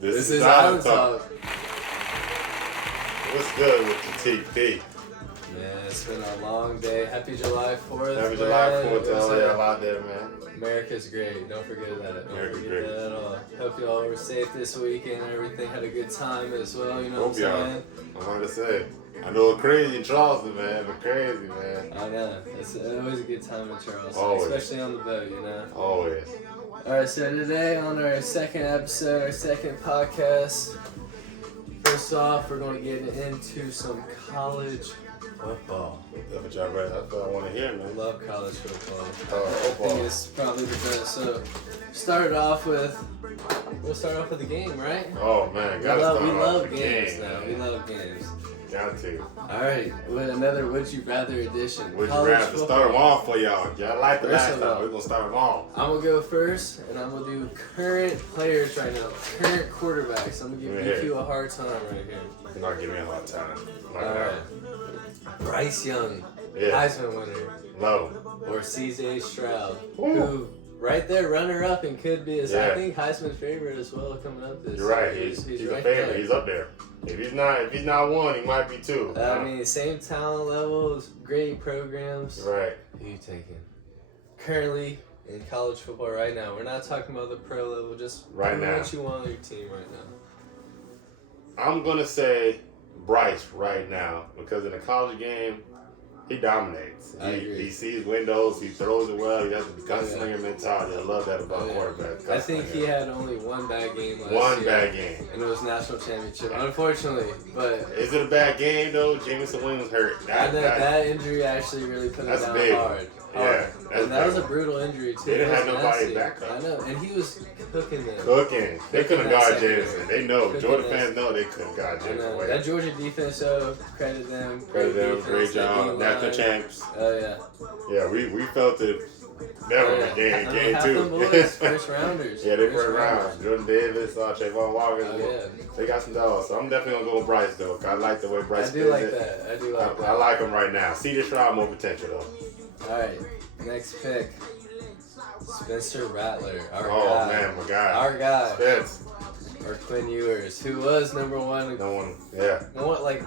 This is Island Talk. What's good with the TP? Man, it's been a long day. Happy July 4th. Happy July 4th to all y'all out there, man. America's great. Don't forget that. America's Don't forget great. that at all. Hope y'all were safe this weekend and everything. Had a good time as well. You know Hope what I'm saying? I wanted to say. I know it's crazy in Charleston, man, but crazy, man. I know. It's always a good time in Charleston, Always. especially on the boat, you know? Always. Alright, so today on our second episode, our second podcast, first off, we're going to get into some college football. That's what y'all ready. That's what I want to hear, I man. love college football. I Football. think it's probably the best. So, we'll start off with the game, right? Oh, man. We Gotta start off love the games game, now. man. We love games. Got to. Alright, with another Would You Rather edition. Would you College rather football. start them off for y'all? Y'all like the First last of time. all- We're going to start them off. I'm going to go first, and I'm going to do current players right now. Current quarterbacks. I'm going to Give me give a you a hard time right here. You're not giving me a hard time. Not Alright. Bryce Young, Yeah. Heisman winner, No. or CJ Stroud, Ooh. who right there, runner up, and could be, Yeah. I think, Heisman's favorite as well coming up this You're right. year. He's a right favorite. there. He's up there. If he's not one, he might be two. I mean, same talent levels, great programs. Right. Who you taking? Currently in college football right now. We're not talking about the pro level. Just Right tell me now. what you want on your team right now. I'm gonna say Bryce right now because in the college game, he dominates. I agree. He sees windows. He throws it well. He has a Oh, yeah. gunslinger mentality. I love that about Oh, yeah. quarterback. I think Gunslinger. he had only one bad game last one year. bad game. And it was national championship, unfortunately. But Is it a bad game though? Jameson Williams hurt. I know that injury actually really put him That's down big. hard. Yeah, that's And that was a big. brutal injury too. They didn't It have was nobody nasty. backup. I know, and he was cooking them. Cooking. They couldn't that guard secondary. Jameson. They know. Cooking Jordan that- fans know they couldn't guard I Jameson know. That Williams. Georgia defense, though, credit them. Credit them. defense, Great that job. D-line. National champs. Oh yeah. Yeah, we felt it. Never Yeah. in game I mean, half two. them boys, first rounders. Yeah, they First first round. Jordan Davis, Trayvon Walker. Oh yeah. They got some dogs. So I'm definitely gonna go with Bryce though. 'Cause I like the way Bryce I do plays like it. that. I do like that. I like him right now. CJ Stroud more potential though. All right, next pick, Spencer Rattler, our Oh guy, man, my guy. our guy, Spence. or Quinn Ewers, who was number one, No one. Yeah. like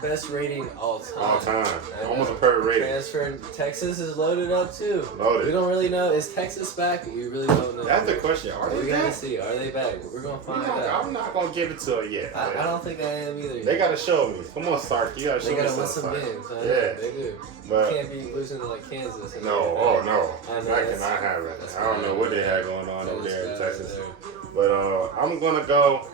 best rating all time. All time. I Almost know. a perfect rating. Transfer. Texas is loaded up too. Loaded. We don't really know. Is Texas back? We really don't know. That's the question. Are We they gotta back? see. Are they back? We're gonna find out. I'm not gonna give it to her yet. I don't think I am either. They gotta show me. Come on, Stark. You gotta show They me gotta win something. some games. I know, Yeah. they do. But Can't be losing to like Kansas. And no, everything. oh no. I know, That that's- cannot happen. that's I don't know bad. what they had going on That over is there in bad Texas. over But I'm gonna go.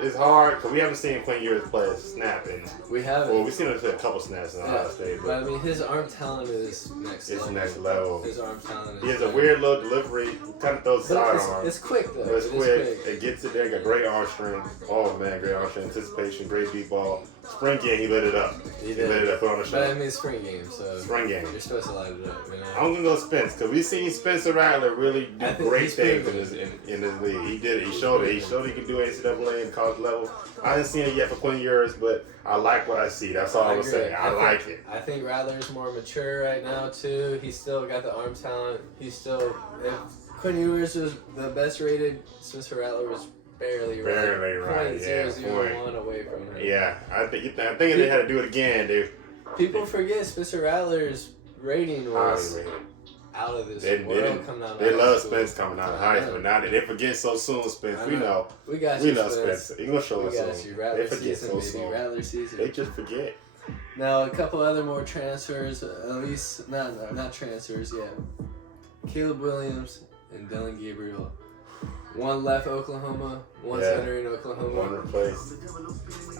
It's hard because we haven't seen Quinn Ewers play a snap in. there. We have Well, it. we've seen him play a couple snaps in Ohio State, But I but mean, his arm talent is next it's level. next level. His arm talent is. He has a like- weird little delivery. He kind of throws But sidearm. it's quick though. But it's It is quick. It gets it there. Got great arm strength. Oh man, great arm strength, anticipation, great deep ball. Spring game, he lit it up. He lit did. it up, put on the But I shot. mean, spring game, so Spring game. you're supposed to light it up. You know? I'm gonna go Spence because we've seen Spencer Rattler really do I think great he's things proven in this league. He did it. He showed it. He showed he could do NCAA and college level. I haven't seen it yet for Quinn Ewers, but I like what I see. That's all I was agree. saying. I like it. I think Rattler's more mature right now too. He's still got the arm talent. He's still. If Quinn Ewers was the best rated, Spencer Rattler was barely right, yeah, 0.001 away from him. Yeah, I think if they had to do it again, they People forget Spencer Rattler's rating was highly rated. out of this They world coming out of They high love school. Spence coming out of high school. Now they forget so soon, Spence. I We know. know. We got We you, know Spence. Spence. He gonna show We us got soon. you. They Rattler forget season, so baby. soon. Rattler season. They just forget. Now, a couple other more transfers, at least, not transfers, yeah. Caleb Williams and Dylan Gabriel. One left Oklahoma, one's Yeah. entering Oklahoma. One replaced.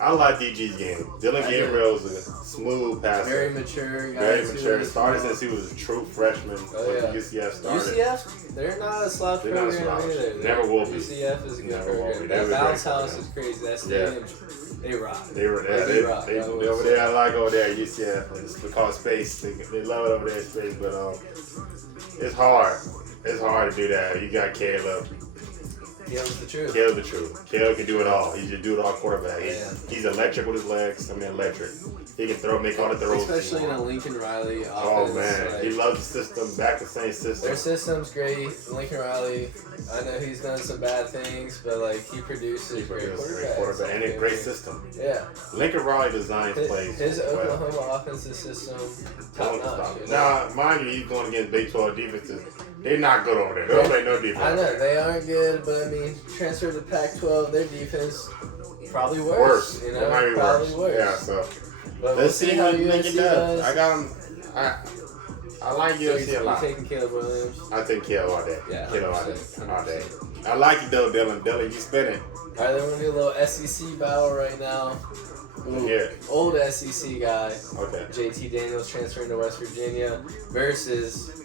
I like DG's game. Dylan I do. Gabriel's a smooth passer. Very mature guy. Very too. mature. Started since he was a true freshman. Oh, When yeah. UCF started. UCF, they're not a slouch They're not a program slouch. either. Never will be. UCF is a good Never will program. be. That They're a great bounce house program. is crazy. That Yeah. stadium, they rock. They were there. They rock. They I would over say. there. I like over there at UCF. It's because space. They love it over there in space. But it's hard. It's hard to do that. You got Caleb. Caleb's the truth. Caleb the truth. Caleb can do it all. He just do it all quarterback. Yeah. He's electric with his legs. I mean, electric. He can make all the throws. Especially in a Lincoln Riley offense. Oh man, like, he loves the system. Back to the same system. their system's great. Lincoln Riley, I know he's done some bad things, but like he produces great quarterbacks. And a great system. Yeah. Lincoln Riley designs plays. His well. Oklahoma offensive system, top notch. You know? Now, mind you, he's going against Big 12 defenses. They're not good over there. They don't play no defense. I know they aren't good, but I mean, transfer to Pac-12, their defense probably worse. You know, it might be probably worse. Yeah, so but let's see how USC does. I got him. I like So USC a lot. you taking Caleb Williams? I take Caleb all day. Yeah, Caleb all day. 100%. All day. I like you though, Dylan. Dylan, you spinning. All right, then we're gonna do a little SEC battle right now. Ooh, Yeah. Old SEC guy, Okay. JT Daniels transferring to West Virginia versus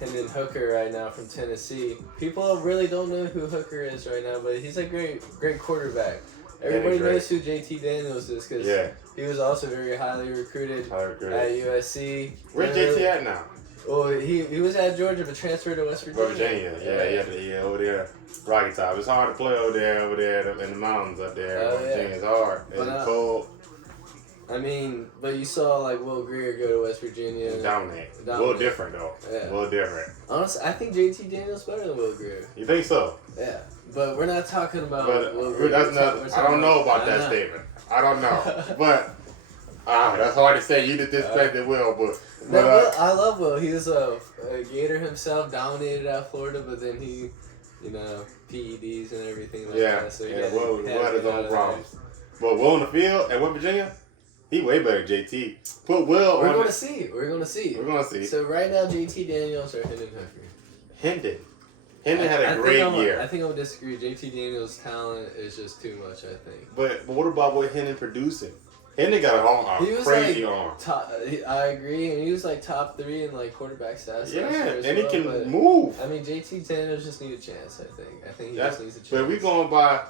Hendon Hooker right now from Tennessee. People really don't know who Hooker is right now, but he's a great quarterback. Everybody great. knows who JT Daniels is because he was also very highly recruited at USC. Where's JT at now? Well, he was at Georgia, but transferred to West Virginia. Yeah, over there. Rocky Top. It's hard to play over there in the mountains up there. Oh, yeah. Virginia's hard. It's cold. I mean, but you saw like Will Greer go to West Virginia. Dominate. A little different though. Yeah. A little different. Honestly, I think JT Daniels better than Will Greer. You think so? Yeah, but we're not talking about But Will Greer. that's not. I don't know about that statement. I don't know. But that's hard to say. You disrespected Will, but no, Will, I love Will. He was a Gator himself, dominated at Florida, but then he, PEDs and everything like that. So Will had his own problems. But Will on the field at West Virginia, he way better than JT. Put Will. We're gonna see. We're gonna see. So right now, JT Daniels or Hendon Hooker. Hendon had a great year. I think I'm gonna disagree. JT Daniels' talent is just too much. I think. But what about what Hendon producing? Hendon got a crazy arm. I agree, and he was like top 3 in like quarterback stats. Yeah, and he can move. I mean, JT Daniels just need a chance. I think he just needs a chance. But we going by.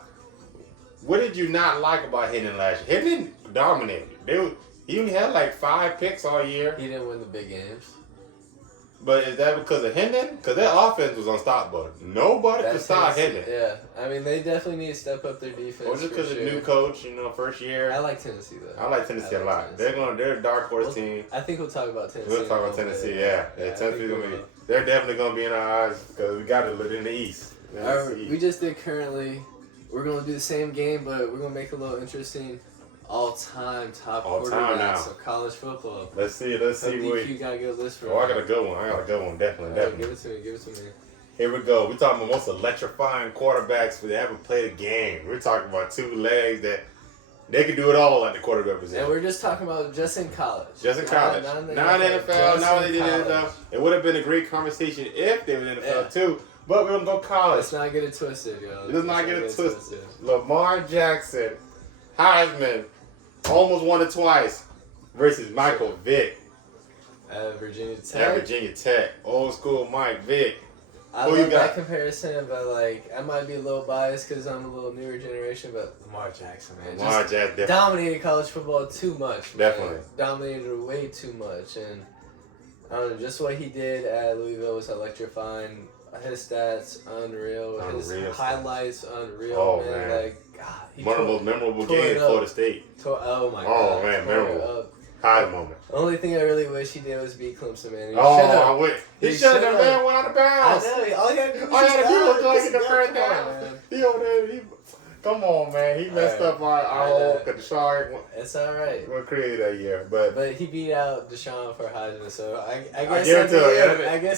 What did you not like about Hendon last year? Hendon dominated. He only had like 5 picks all year. He didn't win the big games. But is that because of Hendon? Because their offense was unstoppable. Nobody could stop Hendon. Yeah, I mean they definitely need to step up their defense. Or just because of new coach, first year. I like Tennessee though. I like Tennessee a lot. They're a dark horse team. I think we'll talk about Tennessee. We'll talk about Tennessee. Yeah, Tennessee's gonna be. They're definitely gonna be in our eyes because we got to look in the East. We just did currently. We're gonna do the same game, but we're gonna make it a little interesting. All-time top quarterbacks of college football. Let's see. You got a good list for me. I got a good one. Definitely. Give it to me. Here we go. We're talking about most electrifying quarterbacks that ever played a game. We're talking about 2 legs that they can do it all at the quarterback position. And we're just talking about just in college. Not NFL. Not they did NFL. It would have been a great conversation if they were in the NFL too. But we're going to go college. Let's not get it twisted, yo. Let's not get it twisted. Lamar Jackson, Heisman, almost won it twice, versus Michael Vick. At Virginia Tech. Old school Mike Vick. I love that comparison, but I might be a little biased because I'm a little newer generation, but Lamar Jackson, man. Lamar Jackson dominated college football too much. Definitely. Man. Dominated way too much. And I don't know, just what he did at Louisville was electrifying. His stats, unreal. His highlights, unreal. Oh, man. One of the most memorable games, Florida State. Oh, my God. Oh, man, memorable. High moment. The only thing I really wish he did was beat Clemson, man. He should have. Man went out of bounds. I know. All he had to do was go get the first down. He over there. Come on, man. He messed up our whole Deshaun. It's all right. We'll create that year, but he beat out Deshaun for Heisman, so I guess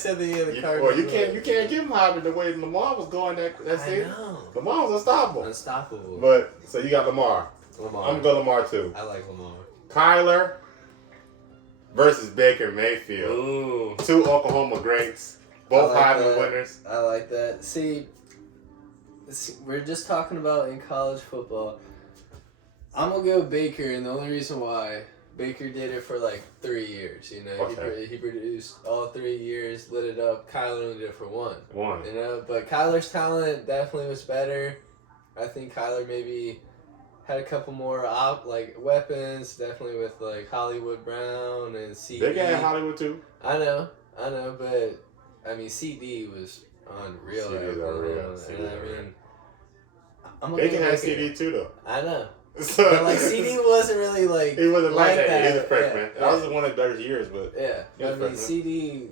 at the end of the card. Well, you can't give him Heisman the way Lamar was going. That's it. Lamar was unstoppable. But so you got Lamar. I'm gonna go Lamar too. I like Lamar. Kyler versus Baker Mayfield. Ooh. 2 Oklahoma greats. Both Heisman winners. I like that. See, we're just talking about in college football. I'm going to go Baker, and the only reason why, Baker did it for 3 years. Okay. He produced all 3 years, lit it up. Kyler only did it for one. One. But Kyler's talent definitely was better. I think Kyler maybe had a couple more weapons, definitely with Hollywood Brown and CD. They got Hollywood too. I know, but I mean CD was unreal. CD is unreal. I'm they can have CD too though. I know, So, But like CD wasn't really like. he wasn't like that. He was a Yeah, freshman. yeah. That was one of the better years, but Yeah, He was I mean freshman. CD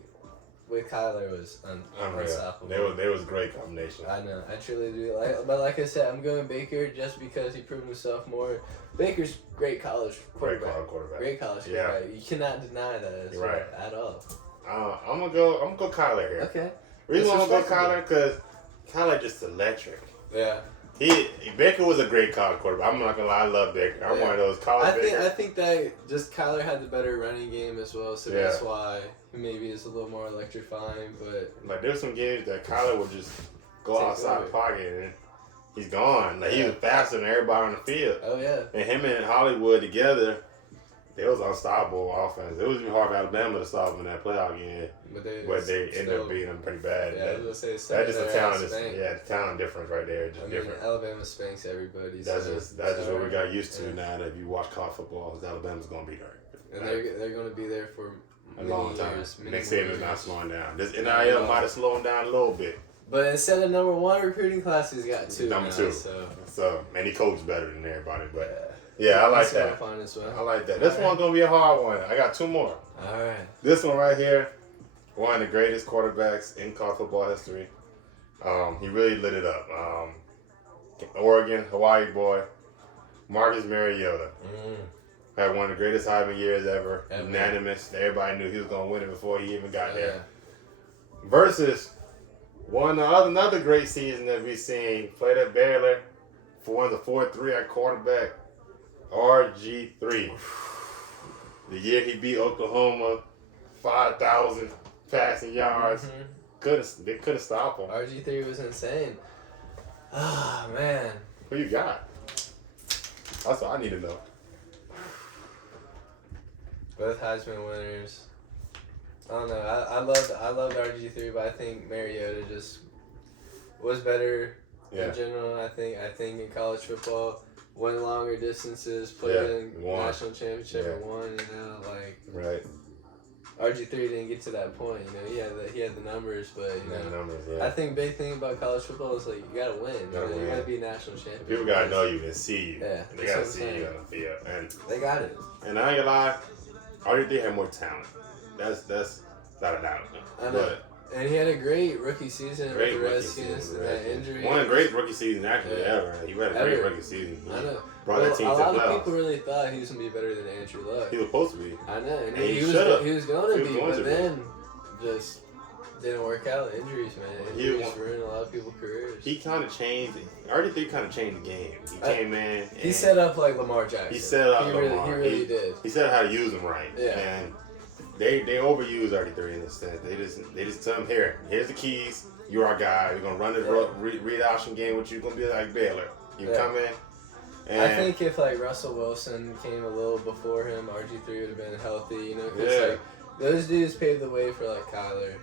with Kyler was unreal. unstoppable. They was a great combination. I know, I truly do. But like I said, I'm going Baker just because he proved himself more. Baker's great college Great quarterback. quarterback. Great college Yeah. quarterback. You cannot deny that as You're right. at all. I'm gonna go Kyler here. Okay. Reason why I'm gonna go Disrespectful. Kyler because Kyler just electric. Yeah. Baker was a great college quarterback. I'm not gonna lie, I love Baker. I'm Yeah. one of those college. I think that just Kyler had the better running game as well, so Yeah. that's why maybe it's a little more electrifying. But Like there's some games that Kyler would just go Take outside over. the pocket and he's gone. Like he Yeah. was faster than everybody on the field. oh yeah, And him and Hollywood together, they was unstoppable offense. It was even hard for Alabama to stop them in that playoff game, but they ended still- up beating them pretty bad. Yeah, I was gonna say That's just a talent. Spank. Yeah, the talent difference right there, just I mean, different. Alabama spanks everybody. That's so just it's what we alright. got used to Yeah. now. That if you watch college football, Alabama's gonna be there. And they're going to be there for A long time. years, many Next more Saban's not years. slowing down. This NIL might have slowed down a little bit. But instead of number one recruiting class, he's got two. Number now, two. So So, and he coaches better than everybody. But yeah, yeah, I like He's got that. fun as well. I like that. This Alright. one's gonna be a hard one. I got two more. All right. This one right here, one of the greatest quarterbacks in college football history. He really lit it up. Oregon, Hawaii boy, Marcus Mariota. Had one of the greatest Heisman years ever. Ever. Unanimous. Everybody knew he was gonna win it before he even got Oh, there. yeah. Versus another great season that we've seen. Played at Baylor for one of the 4-3 at quarterback, RG3. The year he beat Oklahoma, 5,000 passing yards. They couldn't stop him. RG3 was insane. Ah, man. Who you got? That's all I need to know. Both Heisman winners. I don't know. I loved RG3, but I think Mariota just was better Yeah. in general. I think in college football, went longer distances, played Yeah, in won. national championship Yeah. and won. You know, like Right. RG3 didn't get to that point. You know, he had the numbers, but you Yeah, know. numbers, I yeah. think big thing about college football is like you gotta win. You gotta be a national champion. People gotta know you and see you. Yeah, They that's gotta what I'm see you saying. on the field. They got it. And I ain't gonna lie, RG3 had more talent. That's not a doubt. I know. But And he had a great rookie season great with the rookie Redskins season. and that injury. One of the great rookie seasons actually Yeah. ever. He had a great Ever. rookie season. He I know. brought that team a to the lot of playoffs. people really thought he was gonna be better than Andrew Luck. He was supposed to be. I know, and And he he was should've. he was going He to was be, going but to be. then just didn't work out. Injuries, man. He Injuries wa- ruined a lot of people's careers. He kind of changed it. RG3 kind of changed the game. He came in. He and set up like Lamar Jackson. He set up He Lamar. really did. He said how to use him right. Yeah. And they overuse RG3 in a sense. They just tell him, here's the keys. You're our guy. We're gonna run this read option game with you. You're gonna be like Baylor. You Yeah. come in. And I think if like Russell Wilson came a little before him, RG3 would have been healthy. You know, 'cause, Yeah. like those dudes paved the way for like Kyler,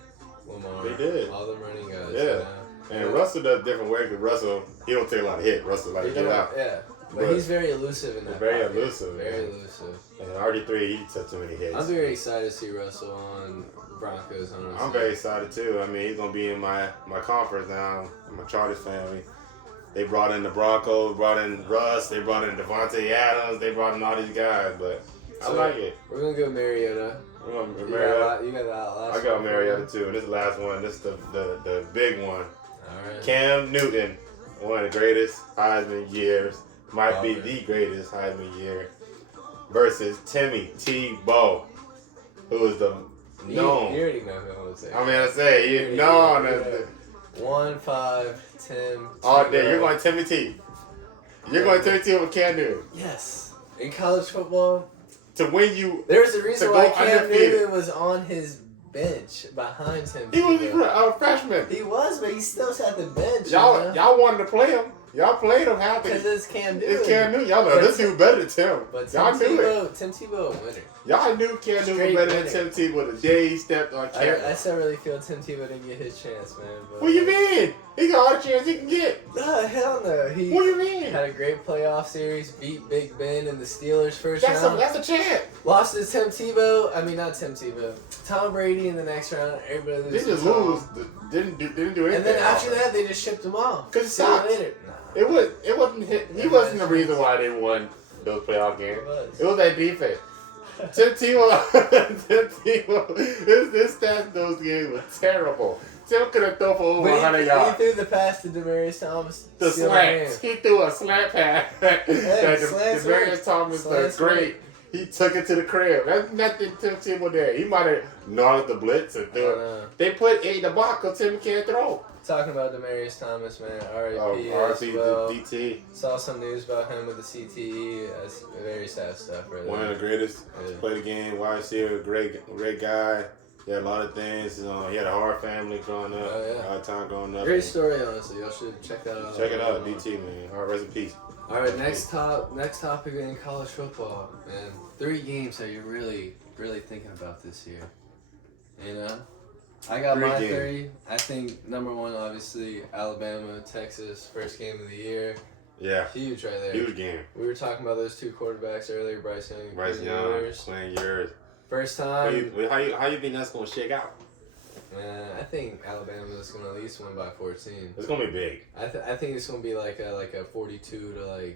Lamar, They did. all the running guys. Yeah. You know? And Russell does a different way because Russell, he don't take a lot of hit. Russell like He get don't- out. Yeah, but But- he's very elusive in that. Very pocket. elusive, Very man. elusive. And RG3, he took too many hits. I'm very excited to see Russell on Broncos. Honestly. I'm very excited too. I mean, he's gonna be in my conference now. My Chargers family. They brought in the Broncos, brought in Russ, they brought in Devontae Adams, they brought in all these guys, but I So, like it. We're gonna go Mariota. I'm gonna- You Mariota. got that last. I got one. Mariota too. And this is the last one. This is the big one. All right. Cam Newton, one of the greatest Heisman years, might be Okay. the greatest Heisman year, versus Timmy Tebow, who is the You known. already know who I would say. I mean, I say you Yeah, know yeah. that 1-5 Tim. all day. Tebow. You're going Timmy T. You're going Timmy T over Cam Newton Yes. In college football, to win you. there's a reason To why go Cam undefeated. Newton was on his bench behind him. He was a freshman. He was, but he still sat the bench. Y'all wanted to play him. Y'all played him half because the. it's Cam Newton. It's Cam Newton. Y'all know But- this dude better than Tim. But Y'all knew it. Tim Tebow, a winner. Y'all knew Cam Newton Straight was better than winner. Tim Tebow the day he stepped on camera. I still really feel Tim Tebow didn't get his chance, man. But, What you mean? He got all the chance he can get. Nah, hell no. He What you mean? had a great playoff series, beat Big Ben in the Steelers first That's a round. chance. Lost to Tim Tebow. I mean, not Tim Tebow. Tom Brady in the next round. Everybody They loses just to Tom. lose didn't do anything. And then after that, they just shipped him off. 'Cause it See you sucked. later. Nah. It wasn't he wasn't the reason why they won those playoff games. It was that defense. Tim Tebow, his stats in those games were terrible. Tim could have thrown for over 100 yards. He threw the pass to Demarius Thomas. The slant. He threw a slant pass. Demarius Thomas was great. He took it to the crib. That's nothing Tim Tebow did. He might have gnawed the blitz and threw it. They put 8 in the box because Tim can't throw. Talking about Demarius Thomas, man. R.I.P. R.I.P. well. DT. Saw some news about him with the CTE. That's very sad stuff, really. One of the greatest to play the game. Wide receiver, great guy. He had a lot of things. He had a hard family growing up. A lot of time growing up. Great story, honestly. Y'all should check that out. Check it out, DT, man. All right, rest in peace. All right, next topic in college football, man. 3 games that you're really thinking about this year. You know, I got my 3. I think number 1, obviously, Alabama, Texas, first game of the year. Yeah. Huge right there. Huge game. We were talking about those 2 quarterbacks earlier, Bryce Young, Quinn Ewers. First time. How you think that's gonna shake out? I think Alabama's gonna at least win by 14. It's gonna be big. I think it's gonna be like a 42 to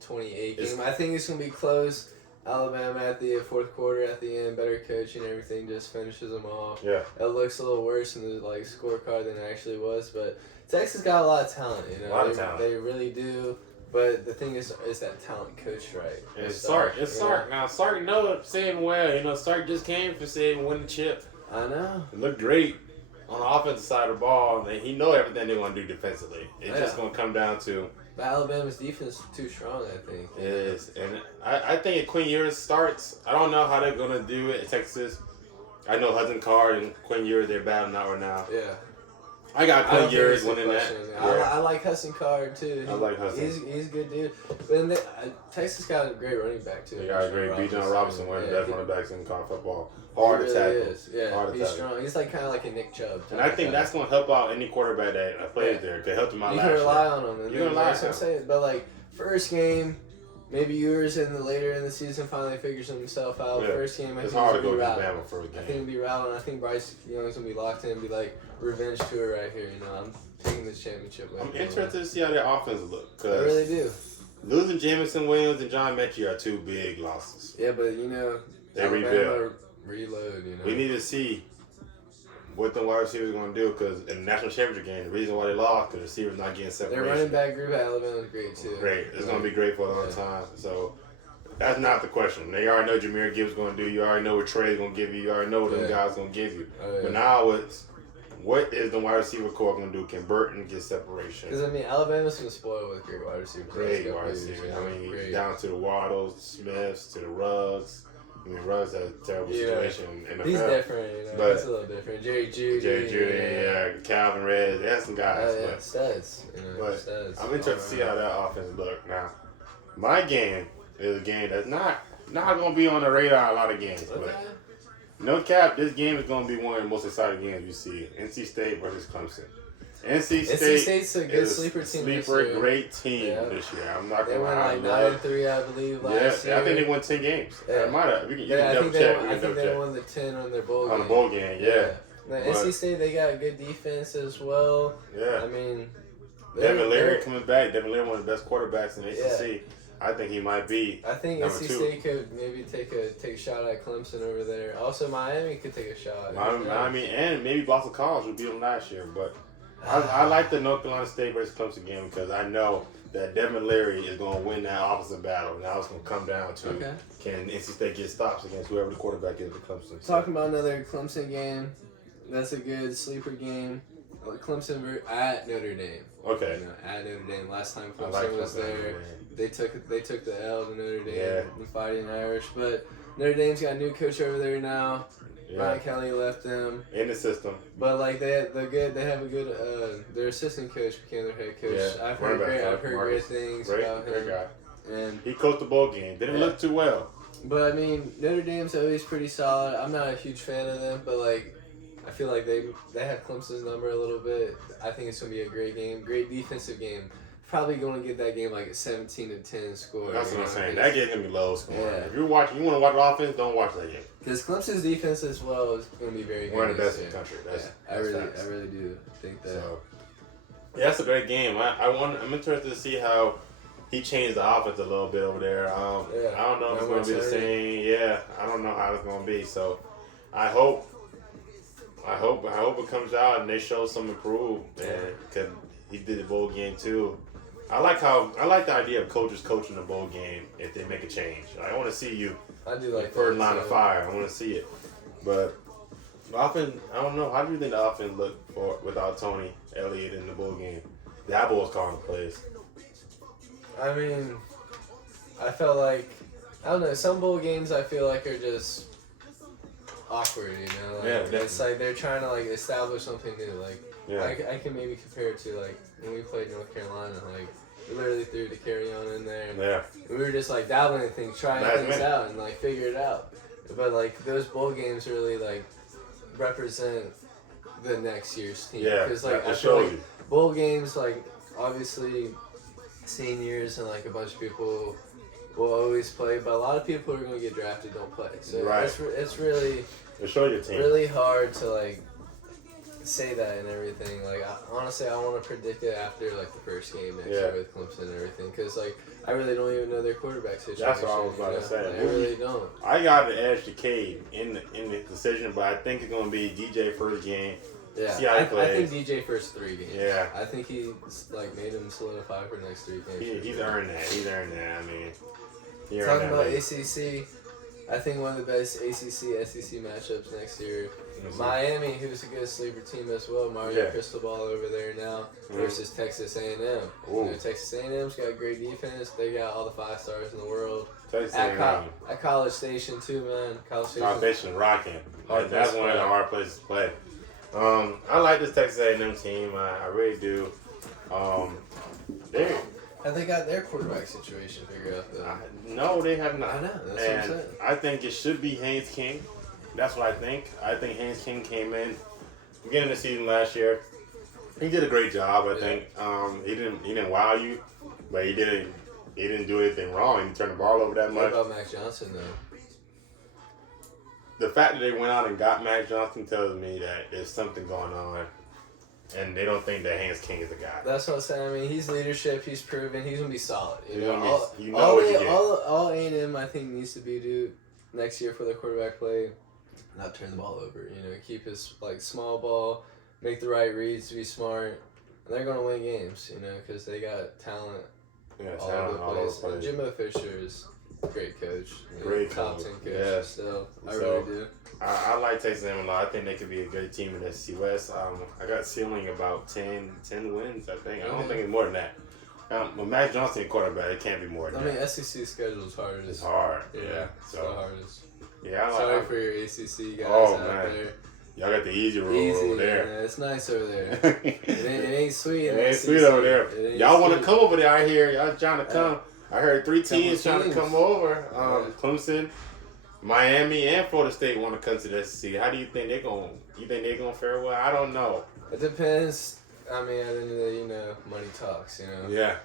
28 game. I think it's gonna be close. Alabama at the 4th quarter, at the end, better coaching, everything just finishes them off. Yeah. It looks a little worse in the scorecard than it actually was, but Texas got a lot of talent. You know, a lot of talent. They really do. But the thing is that talent coached right. It's Sark. Now Sark saying well. Sark just came for saying win the chip. I know. It looked great on the offensive side of the ball, and he know everything they're gonna do defensively. It's just gonna come down to. But Alabama's defense is too strong, I think. It is, and I think if Quinn Ewers starts, I don't know how they're gonna do it in Texas. I know Hudson Card and Quinn Ewers, they're battling out right now. Yeah. I got Quinn Ewers winning that. I like Hudson Card too. I like Hudson. He's a good dude. But Texas got a great running back too. They got a great Bijan Robinson, one of the best running backs in college football. Hard to tackle. Yeah, he's strong. He's kind of like a Nick Chubb. And I think that's going to help out any quarterback that plays there. Could help them out. You can rely on him. You can rely on him. That's what I'm saying. But first game, maybe Ewers later in the season finally figures himself out. Yeah. First game, I think hard to go against Bama first game. I think it'll be rattling. I think Bryce Young's gonna be locked in and be like revenge tour right here. I'm taking this championship. I'm interested to see how their offense look. I really do. Losing Jamison Williams and John Mechie are 2 big losses. Yeah, but they rebuild. Reload. We need to see what the wide receivers are going to do because in the national championship game, the reason why they lost because the receivers not getting separation. Their running back group at Alabama is great too. Great. It's going to be great for a long time. So that's not the question. They already know Jahmyr Gibbs going to do. You already know what Trey's going to give you. You already know what them guys going to give you. But now what is the wide receiver core going to do? Can Burton get separation? Because Alabama's going to spoil with great wide receivers. Great wide receivers. Down to the Waddles, Smiths, to the Ruggs. Ruggs had a terrible situation in the NFL. He's different, but it's a little different. Jerry Jeudy, Calvin Red, they had some guys. Studs. Studs. I'm interested to see how that offense look. Now, my game is a game that's not going to be on the radar a lot of games. Okay. But no cap, this game is going to be one of the most exciting games you see. NC State versus Clemson. NC State's a good sleeper team this year. Great team this year. I'm not going to lie. They won 9-3, I believe, last year. I think they won 10 games. Yeah. I think they won the 10 on their bowl game. On the bowl game, yeah. NC State, they got a good defense as well. Yeah. Devin Leary coming back. Devin Leary, one of the best quarterbacks in the ACC. Yeah. I think he might be. I think NC State could maybe take a shot at Clemson over there. Also, Miami could take a shot. Miami and maybe Boston College would beat them last year, but I like the North Carolina State versus Clemson game because I know that Devin Leary is going to win that offensive battle. Now it's going to come down to can NC State get stops against whoever the quarterback is at Clemson. Talking about another Clemson game, that's a good sleeper game. Clemson at Notre Dame. Okay. At Notre Dame. Last time Clemson was there, they took the L to Notre Dame, the Fighting Irish. But Notre Dame's got a new coach over there now. Yeah. Ryan Kelly left them in the system, but they have a good. Their assistant coach became their head coach. Yeah. I've heard great things about him. Great guy. And he coached the bowl game. Didn't look too well. But Notre Dame's always pretty solid. I'm not a huge fan of them, but I feel like they have Clemson's number a little bit. I think it's gonna be a great game, great defensive game. probably going to get that game like a 17-10 score. That's what I'm saying. That game's going to be low scoring. Yeah. If you want to watch offense, don't watch that game. Because Clemson's defense as well is going to be very good. One of the best in the country. I really do think that. So, yeah, that's a great game. I'm interested to see how he changed the offense a little bit over there. I don't know if it's going to be the same. Yeah, I don't know how it's going to be. So, I hope it comes out and they show some improvement. Because he did the bowl game too. I like the idea of coaches coaching the bowl game if they make a change. I want to see you. I do like first line of fire. I want to see it. But the offense, I don't know. How do you think the offense looked without Tony Elliott in the bowl game? Dabo was calling the plays. I mean, I felt like, I don't know, some bowl games I feel like are just awkward, you know? Like, it's like they're trying to like establish something new. Like, I can maybe compare it to like when we played North Carolina. Like, we literally threw the carry on in there. And we were just like dabbling in things, trying things out and like figure it out. But like those bowl games really like represent the next year's team. Yeah, because like I feel like bowl games, like obviously seniors and like a bunch of people will always play, but a lot of people who are going to get drafted don't play. So it's really really hard to like say that and everything. Like honestly, I want to predict it after like the first game next year with Clemson and everything, because like I really don't even know their quarterback situation. That's what I was about to say. Like, I really don't. I got to edge to Cade in the decision, but I think it's going to be DJ first game. Yeah, see how he plays. I think DJ first 3 games. Yeah, I think he like made him solidify for the next 3 games. He's earned that. He's earned that. I mean, talking about ACC, I think one of the best ACC/SEC matchups next year. Miami, who's a good sleeper team as well. Mario Cristobal over there now versus Texas A&M. You know, Texas A&M's got a great defense. They got all the 5 stars in the world. At College Station too, man. College Station rocking. That's one of the hard places to play. I like this Texas A&M team. I really do. Have they got their quarterback situation figured out though? No, they have not. I know. That's what I'm saying. I think it should be Haynes King. That's what I think. I think Haynes King came in beginning of the season last year. He did a great job. I think he didn't wow you, but he didn't do anything wrong. He didn't turn the ball over that much. What about Max Johnson though? The fact that they went out and got Max Johnson tells me that there's something going on, and they don't think that Haynes King is the guy. That's what I'm saying. I mean, he's leadership. He's proven. He's gonna be solid. All A&M I think needs to be next year for their quarterback play. Not turn the ball over. You know, keep his like small ball, make the right reads, be smart, and they're gonna win games. You know, because they got talent. All over the place. Jimbo Fisher is a great coach. Great top 10 coach. Yeah. Still, I really do. I like Texas A&M a lot. I think they could be a great team in the SEC West. I got ceiling about 10 wins, I think. I don't think it's more than that. With Max Johnson quarterback, it can't be more than that. I mean, SEC schedule is hard. It's hard. Yeah. So the hardest. Yeah, sorry for your ACC guys out there. Y'all got the easy road over there. Man. It's nice over there. it ain't sweet. It ain't sweet over there. Y'all want to come over there? I hear y'all trying to come. I heard 3 teams trying to come over. Clemson, Miami, and Florida State want to come to the SEC. How do you think they're going? You think they're going to fare well? I don't know. It depends. I mean, at the end of the day, money talks. Yeah,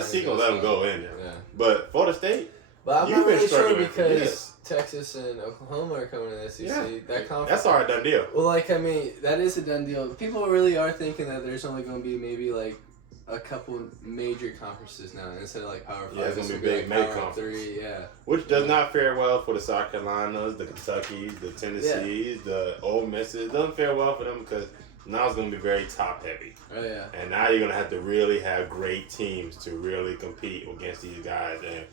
SEC gonna let them go in there. Yeah. But Florida State. But I'm not really sure because Texas and Oklahoma are coming to the SEC. Yeah. That conference. That's already a done deal. Well, like, I mean, that is a done deal. People really are thinking that there's only going to be maybe, like, a couple major conferences now instead of, like, Power 5. Yeah, it's going to be big, like Power 3, Which does not fare well for the South Carolinas, the Kentuckys, the Tennessees, the Ole Misses. It doesn't fare well for them because now it's going to be very top-heavy. Oh, yeah. And now you're going to have to really have great teams to really compete against these guys. And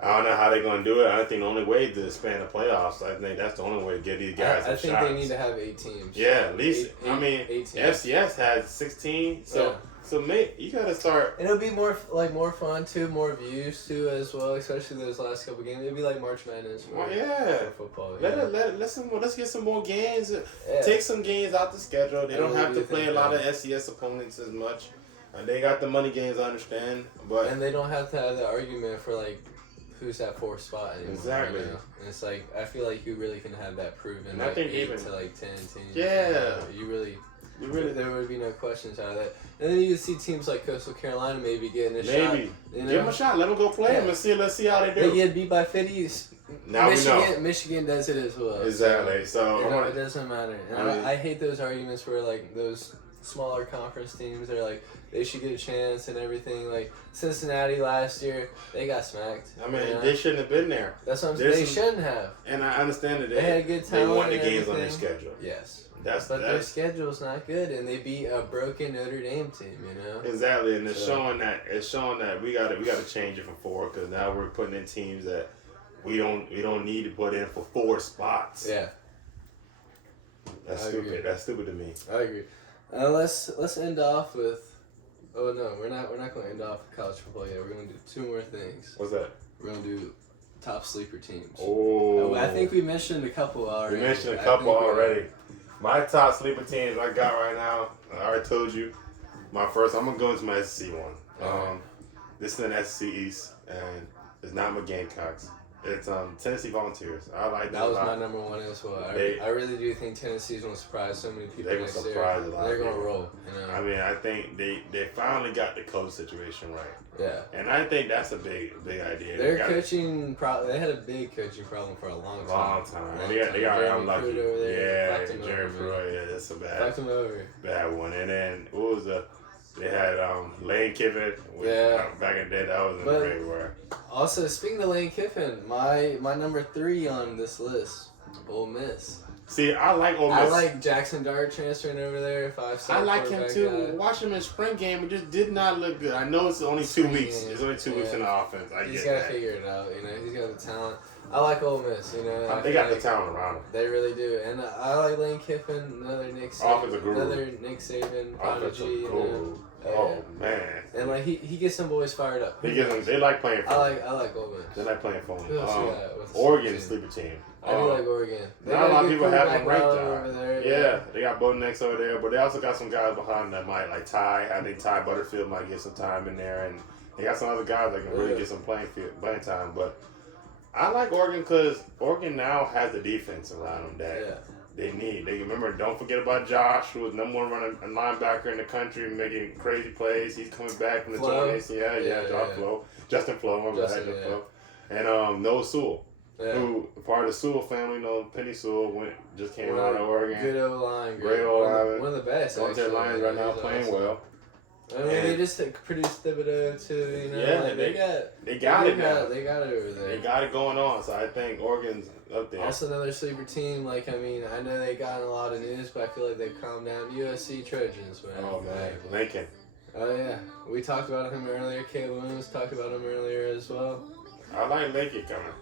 I don't know how they're going to do it. I think the only way to expand the playoffs, I think that's the only way to get these guys I think they need to have 8 teams. Yeah, at least. FCS has 16, so you got to start. And it'll be more fun too, more views too as well, especially those last couple games. It'll be like March Madness for football. Let's get some more games. Take some games out the schedule. They don't have to play a lot of SCS opponents as much. They got the money games, I understand, and they don't have to have the argument for like who's that 4th spot anymore. Exactly. Right now. And it's like I feel like you really can have that proven. I think 8 even to like 10 teams. Yeah. You really. There would be no questions out of that. And then you would see teams like Coastal Carolina maybe getting a shot. Maybe. Give them a shot. Let them go play them and see. Let's see how they do. They get beat by 50s. Now Michigan, we know. Michigan does it as well. Exactly. So it doesn't matter. And I hate those arguments where like those smaller conference teams are like they should get a chance and everything. Like Cincinnati last year, they got smacked. I mean, they shouldn't have been there. That's what I'm saying. They shouldn't have. And I understand that they had good talent. They won the games on their schedule. Yes. But their schedule's not good, and they beat a broken Notre Dame team. You know. Exactly, and it's showing that we got to change it from 4 because now we're putting in teams that we don't need to put in for 4 spots. Yeah. That's stupid. Agree. That's stupid to me. I agree. Let's end off with. Oh no, we're not going to end off with college football yet. We're going to do 2 more things. What's that? We're going to do top sleeper teams. Oh. I think we mentioned a couple already. We mentioned a couple already. My top sleeper teams I got right now, I already told you. My first, I'm going to go into my SEC one. This is an SEC East, and it's not my Gamecocks. It's Tennessee Volunteers. I like that was my number 1 as well. I really do think Tennessee's going to surprise so many people. They will surprise a lot. They're going to roll. You know? I mean, I think they finally got the coach situation right. Yeah. And I think that's a big idea. Their coaching they had a big coaching problem for a long time. They got unlucky. Yeah, Jerry Pruitt. Yeah, that's a bad one. And then what was they had Lane Kiffin. Back in the day, that was a great word. Also, speaking of Lane Kiffin, my number 3 on this list, Ole Miss. See, I like Ole Miss. I like Jackson Dart transferring over there. 5-star. I like him too. Watch him in spring game. It just did not look good. I know it's only 2 weeks. It's only 2 weeks in the offense. He's got to figure it out. You know, he's got the talent. I like Ole Miss. You know, they got the talent around him. They really do. And I like Lane Kiffin. Another Nick Saban prodigy. Oh man! And like he gets some boys fired up. They like playing. I like Ole Miss. They like playing for him. Oregon sleeper team. I do like Oregon. Not a lot of people have them ranked over there. Yeah, they got Bo Nix over there, but they also got some guys behind that might like Ty. I think Ty Butterfield might get some time in there, and they got some other guys that can really get some playing time. But I like Oregon because Oregon now has the defense around them that they need. They remember. Don't forget about Josh, who was number 1 running linebacker in the country, making crazy plays. He's coming back from the torn ACL. Flo, Justin Flo, Flo, and Noah Sewell, who part of the Sewell family. Penny Sewell came out of Oregon. Good O-line, great O-line. One of the best. Their Lions right now playing well. I mean, they just produced Thibodeau too. You know, they got it over there. They got it going on. So I think Oregon's up there. Also, another sleeper team. Like, I mean, I know they got in a lot of news, but I feel like they've calmed down. USC Trojans, man. Oh man, Lincoln. Oh yeah, we talked about him earlier. Caleb Williams talked about him earlier as well. I like Lincoln coming.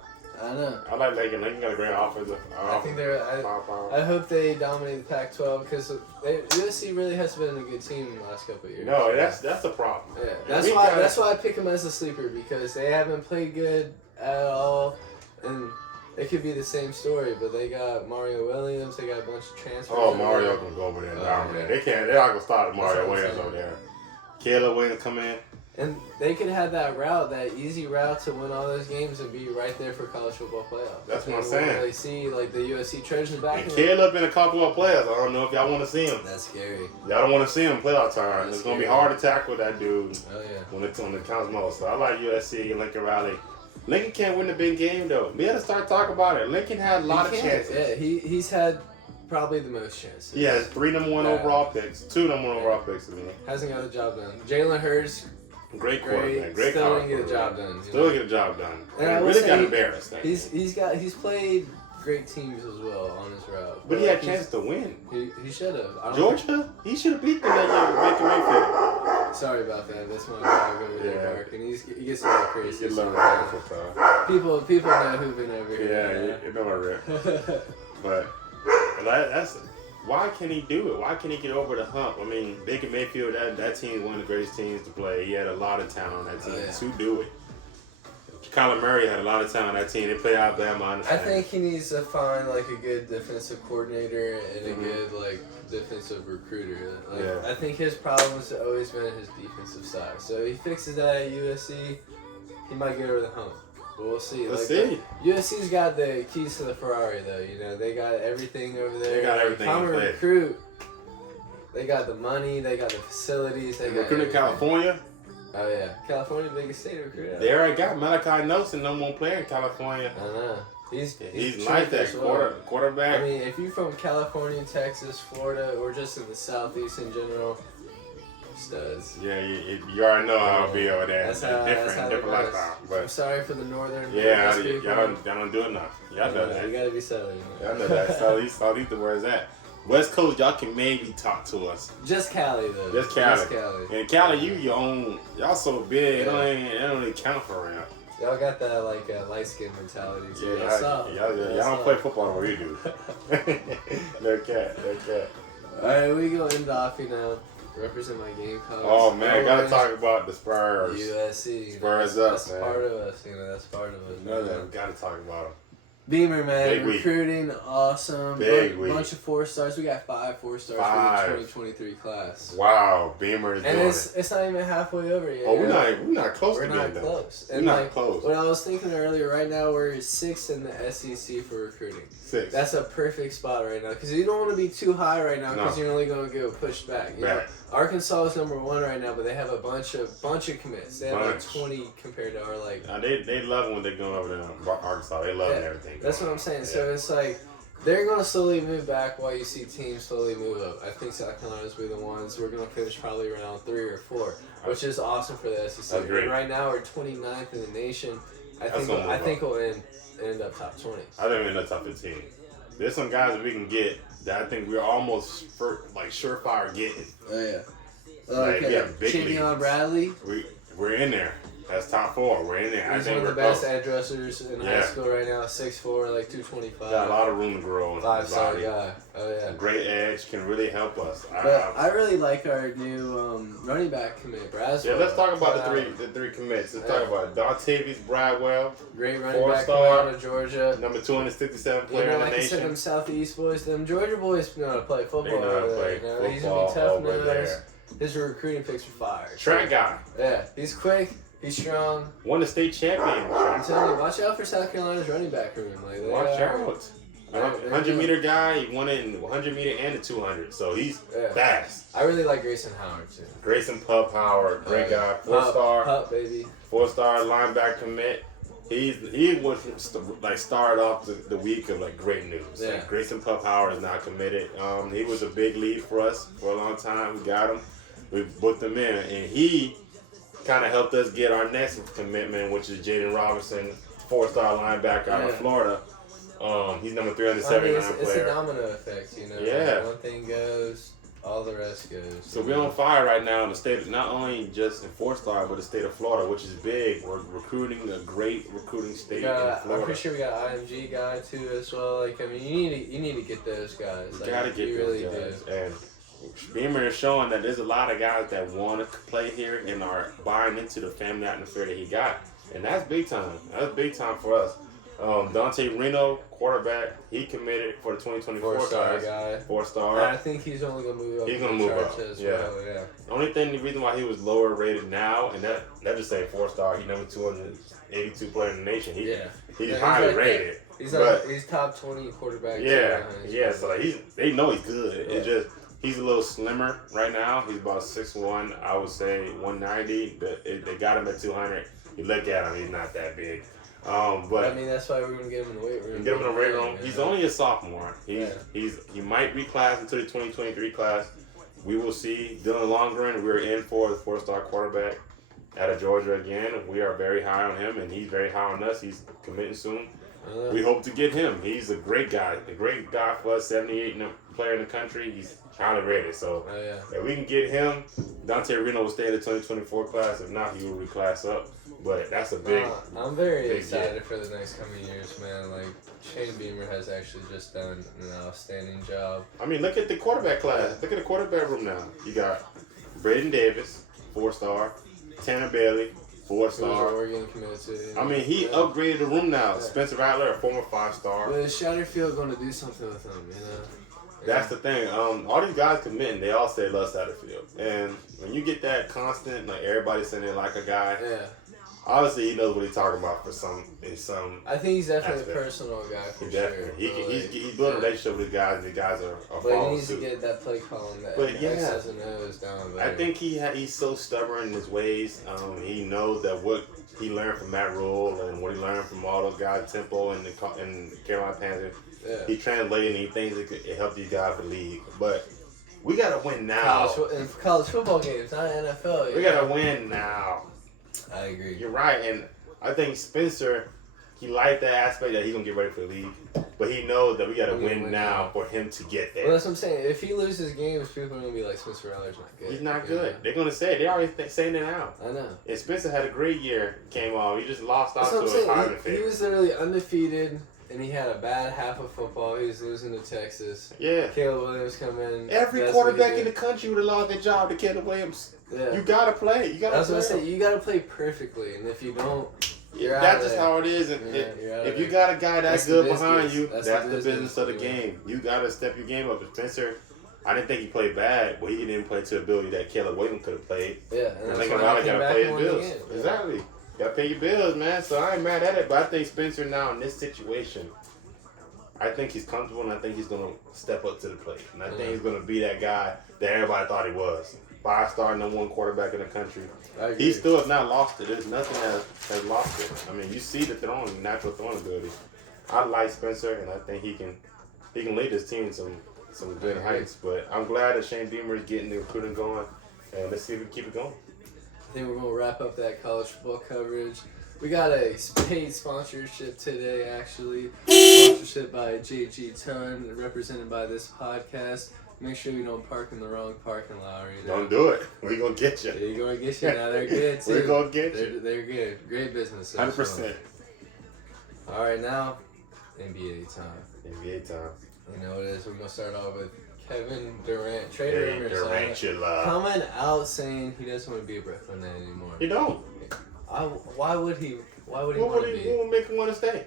I know. I like Lincoln. Lincoln got a great offensive. I think I hope they dominate the Pac-12 because USC really has been a good team the last couple of years. No, that's a problem. Yeah, that's why I pick them as a sleeper because they haven't played good at all, and it could be the same story. But they got Mario Williams. They got a bunch of transfers. Oh, Mario can go over there and dominate. They're not gonna stop Mario Williams over there. Caleb Williams come in. And they could have that easy route to win all those games and be right there for college football playoffs. That's what I'm saying. They see like the USC Trojans back. And Caleb in a couple of playoffs. I don't know if y'all want to see him. That's scary. Y'all don't want to see him playoff time. It's going to be hard to tackle that dude. Oh yeah. When it counts most. So I like USC and Lincoln Riley. Lincoln can't win the big game though. We had to start talking about it. Lincoln had a lot of chances. Yeah, he's had probably the most chances. He has 3 number 1 overall picks. 2 number 1 overall picks to me. Hasn't got the job done. Jalen Hurts. Great quarterback. Great still didn't get the job done. Still get the job done. And really got embarrassed. He's played great teams as well on his route. But he had chances to win. He should have. Georgia? He should have beat them that year with Baker Mayfield. Sorry about that. That's my dog over there barking. He gets a little crazy. People know hooping over here. Yeah, you know it. But that's. Why can't he do it? Why can't he get over the hump? I mean, Baker Mayfield, that team is one of the greatest teams to play. He had a lot of talent on that team to do it. Kyler Murray had a lot of talent on that team. They played Alabama, I understand. I think he needs to find like a good defensive coordinator and a good defensive recruiter. I think his problem has always been his defensive side. So if he fixes that at USC, he might get over the hump. We'll see. Let's see. USC's got the keys to the Ferrari, though. You know, they got everything over there. They got everything. If I'm a recruit, They got the money. They got the facilities. They got recruiting everything. California. Oh yeah, California, biggest state recruit. They already got Malachi Nelson, number one player in California. I know. He's like that quarterback. I mean, if you're from California, Texas, Florida, or just in the Southeast in general, studs. Yeah, you already know how it'll be over there. That's different lifestyle. I'm but sorry for the northern. yeah, people. y'all don't do enough. Y'all know that. You gotta be southern. Y'all know that. Southeast, where's that? West Coast, y'all can maybe talk to us. Just Cali though. Just Cali. And Cali, you own. Y'all so big, Yeah. it don't even count for around. Y'all got that like light skin mentality too. Yeah, y'all don't play football the way we do. No cat. Alright, we go Indoffy now. Represent my game colors. Oh man, I gotta talk about the Spurs. USC. Spurs up, that's man. part of us. That's part of us. No, gotta talk about them. Beamer, man, Big week. recruiting, awesome. Big week. Bunch of 4 stars. We got 5 4 stars for the 2023 class. Wow, Beamer is and doing it's not even halfway over yet. Oh, we're not close We're to not being close. We're And not close. What I was thinking earlier, right now we're 6th in the SEC for recruiting. 6. That's a perfect spot right now because you don't want to be too high right now because you're only going to get pushed back. You know? Arkansas is number 1 right now, but they have a bunch of commits. They have like 20 compared to our like. They love it when they're going over there in Arkansas. They love everything. That's what I'm saying. Yeah. So it's like they're going to slowly move back while you see teams slowly move up. I think South Carolina's be the ones. We're going to finish probably around 3 or 4, which is awesome for the SEC. That's great. And right now we're 29th in the nation. I think we'll end up top 20. I think we're in the top 15. There's some guys that we can get that I think we're almost surefire getting. Oh yeah. Like, Okay. yeah, big Chavion leagues. Bradley. We're in there. That's top 4. We're in there. He's I think one of the we're best close. edge rushers in high school right now. 6'4", like 225. Got a lot of room to grow in 5-star his body. guy. Oh yeah. Great edge can really help us. But I really like our new running back commit, Braswell. Yeah, let's talk about the three commits. Let's talk about it. Dontavious Bradwell, great running back 4-star, out of Georgia. number 257 player in the like I said, nation. them Southeast boys, them Georgia boys know how to play football. They know how to play He's gonna be football tough over nose. there. His recruiting picks are fire. Track guy. Yeah, he's quick. He's strong. Won the state champion. I'm telling you, watch out for South Carolina's running back room. Like, Watch out. 100-meter guy. He won it in 100-meter and the 200. So he's fast. I really like Grayson Howard too. Grayson Pup Howard, great guy. 4-star. Pup, baby. 4-star linebacker commit. He was like started off the week of like great news. Yeah. Like Grayson Pup Howard is not committed. He was a big lead for us for a long time. We got him. We booked him in, and he kind of helped us get our next commitment, which is Jaden Robinson, 4-star linebacker out of Florida. He's number 379 it's player. a domino effect, you know. Yeah. One thing goes, all the rest goes. So we're on fire right now in the state, not only just in 4-star, but the state of Florida, which is big. We're recruiting a great recruiting state in Florida. I'm pretty sure we got IMG guy too as well. Like I mean, you need to get those guys. You gotta get those guys. Do. And Beamer is showing that there's a lot of guys that want to play here and are buying into the family atmosphere that he got, and that's big time. That's big time for us. Dante Reno, quarterback, he committed for the 2024 4-star class. guy. 4-star. And I think he's only gonna move up. He's gonna move up. As Yeah. well, yeah. The only thing, the reason why he was lower rated now, and that just saying 4-star, he number 282 player in the nation. He's highly like, rated. He's top 20 quarterback. Yeah. So they know he's good. Yeah. It just he's a little slimmer right now. He's about 6'1", I would say 190. They got him at 200. You look at him, he's not that big. But I mean, that's why we're gonna get him in the weight room. get him in the weight room. Yeah. He's only a sophomore. He might reclass into the 2023 class. We will see. Dylan Longren, we're in for the 4-star quarterback out of Georgia again. We are very high on him, and he's very high on us. He's committing soon. We hope to get him. He's a great guy for us. 78 player in the country. He's highly rated. So if we can get him, Dante Reno will stay in the 2024 class. If not, he will reclass up. But that's a big. I'm very excited for the next coming years, man. Like Shane Beamer has actually just done an outstanding job. I mean, look at the quarterback class. Look at the quarterback room now. You got Braden Davis, 4-star. Tanner Bailey, 4-star. Oregon committed to. I mean, he upgraded the room now. Spencer Rattler, a former 5-star. But is Satterfield going to do something with him? You know. That's the thing. All these guys committing, they all say love Satterfield. And when you get that constant, like everybody saying they like a guy, Obviously, he knows what he's talking about in some. I think he's definitely aspect. a personal guy for Definitely. sure. He's building a relationship with the guys, and the guys are But following he needs to suit. get that play calling that But yeah. X's and O's down there. I think he's so stubborn in his ways. He knows that what he learned from Matt Rule and what he learned from all those guys, Temple and the Carolina Panthers, he translated and he thinks it helped these guys for the league. But we gotta win now. College football games, not NFL. We gotta win now. I agree. You're right, and I think Spencer, he liked that aspect that he's gonna get ready for the league, but he knows that we gotta win now for him to get there. Well, that's what I'm saying. If he loses games, people are gonna be like, Spencer Rattler's not good. He's not good. They're gonna say it. They're already saying it now. I know. And Spencer had a great year. Came on. He just lost out to a Heisman favorite. He was literally undefeated, and he had a bad half of football. He was losing to Texas. Yeah. Caleb Williams come in. Every quarterback in the country would have lost their job to Caleb Williams. Yeah. You gotta play. You gotta. That's what I say. You gotta play perfectly, and if you don't, that's just how it is. And if you got a guy that's good behind you, that's the business of the game. You gotta step your game up. Spencer, I didn't think he played bad, but he didn't play to the ability that Caleb Williams could have played. Yeah, and I think Riley gotta pay his bills. Exactly. You gotta pay your bills, man. So I ain't mad at it, but I think Spencer now in this situation, I think he's comfortable, and I think he's gonna step up to the plate, and I think he's gonna be that guy that everybody thought he was. 5-star #1 quarterback in the country. He still has not lost it. There's nothing that has lost it. I mean, you see the natural throwing ability. I like Spencer, and I think he can lead his team some good heights. But I'm glad that Shane Beamer is getting the recruiting going, and let's see if we can keep it going. I think we're gonna wrap up that college football coverage. We got a paid sponsorship today, actually. Sponsorship by JG Ton, represented by this podcast. Make sure you don't park in the wrong parking lot. Don't do it. We're going to get you. They're going to get you. Now they're good, too. We're going to get you. They're good. Great business. 100%. All right, now, NBA time. NBA time. You know what it is. We're going to start off with Kevin Durant. Trader Durant, you love. Coming out saying he doesn't want to be a Brooklyn man anymore. He don't. Why would he? Why would he want to be? What would make him want to stay?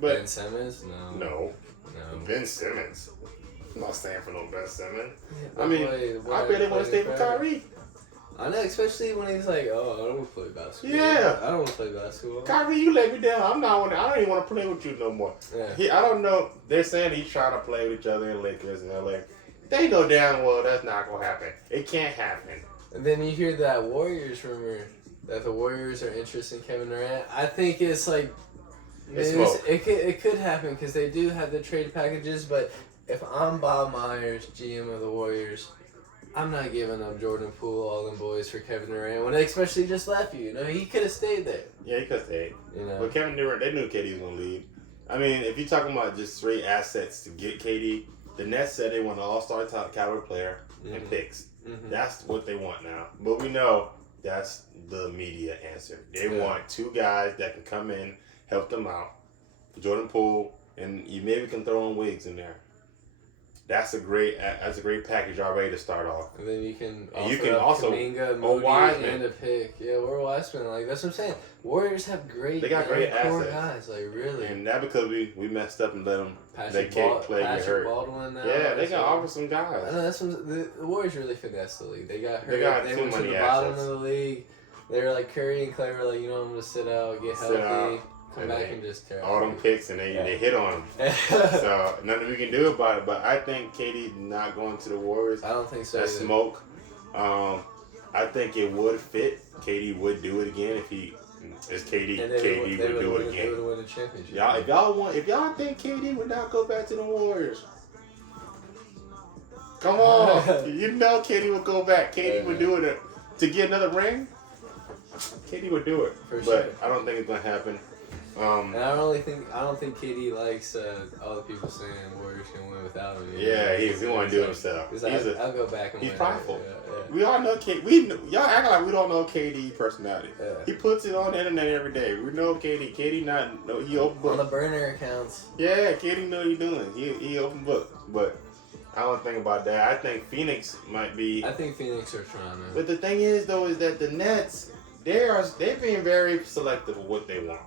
But Ben Simmons? No. Ben Simmons. I'm not staying for no Ben Simmons. Yeah, I mean, I bet they want to stay for Kyrie. I know, especially when he's like, "Oh, I don't want to play basketball." Yeah, I don't want to play basketball. Kyrie, you let me down. I don't even want to play with you no more. Yeah. I don't know. They're saying he's trying to play with each other in Lakers and LA. They know damn well that's not gonna happen. It can't happen. And then you hear that Warriors rumor that the Warriors are interested in Kevin Durant. I think it's like it could happen because they do have the trade packages, but. If I'm Bob Myers, GM of the Warriors, I'm not giving up Jordan Poole, all them boys for Kevin Durant when they especially just left you. You know, he could have stayed there. Yeah, he could have stayed. You know, but Kevin Durant, they knew KD was gonna leave. I mean, if you're talking about just straight assets to get KD, the Nets said they want an all-star top caliber player and picks. Mm-hmm. That's what they want now. But we know that's the media answer. They want 2 guys that can come in, help them out. Jordan Poole, and you maybe can throw in Wiggs in there. That's a great package already to start off. And then you can also Kuminga, Moody, and a pick. Yeah, or Wiseman. Like that's what I'm saying. Warriors have great. They got great core assets. guys, like really. And that because we messed up and let them. They can't play get hurt. Baldwin now. Yeah, they got offer some guys. I know that's the Warriors really finesse the league. They got hurt. They got went to the bottom of the league. They were like Curry and Clay were like, you know, I'm gonna sit out, get healthy. Come back and just tear all them picks and they hit on them. So nothing we can do about it. But I think KD not going to the Warriors. I don't think so. That's smoke. I think it would fit. KD would do it again if he is KD. KD would do it again. They would win the championship. If y'all think KD would not go back to the Warriors, come on. You know KD would go back. KD would do it to get another ring. KD would do it, but I don't think it's gonna happen. And I don't think KD likes all the people saying Warriors can win without him. Yeah, he want to do it himself. I'll go back and he's win. prideful. Yeah. We all know KD. Y'all act like we don't know KD personality. Yeah. He puts it on the internet every day. We know KD. He open book. On the burner accounts. Yeah, KD know what he's doing. He open book. But I don't think about that. I think Phoenix might be. I think Phoenix are trying to. But the thing is, though, is that the Nets, they're being very selective of what they want.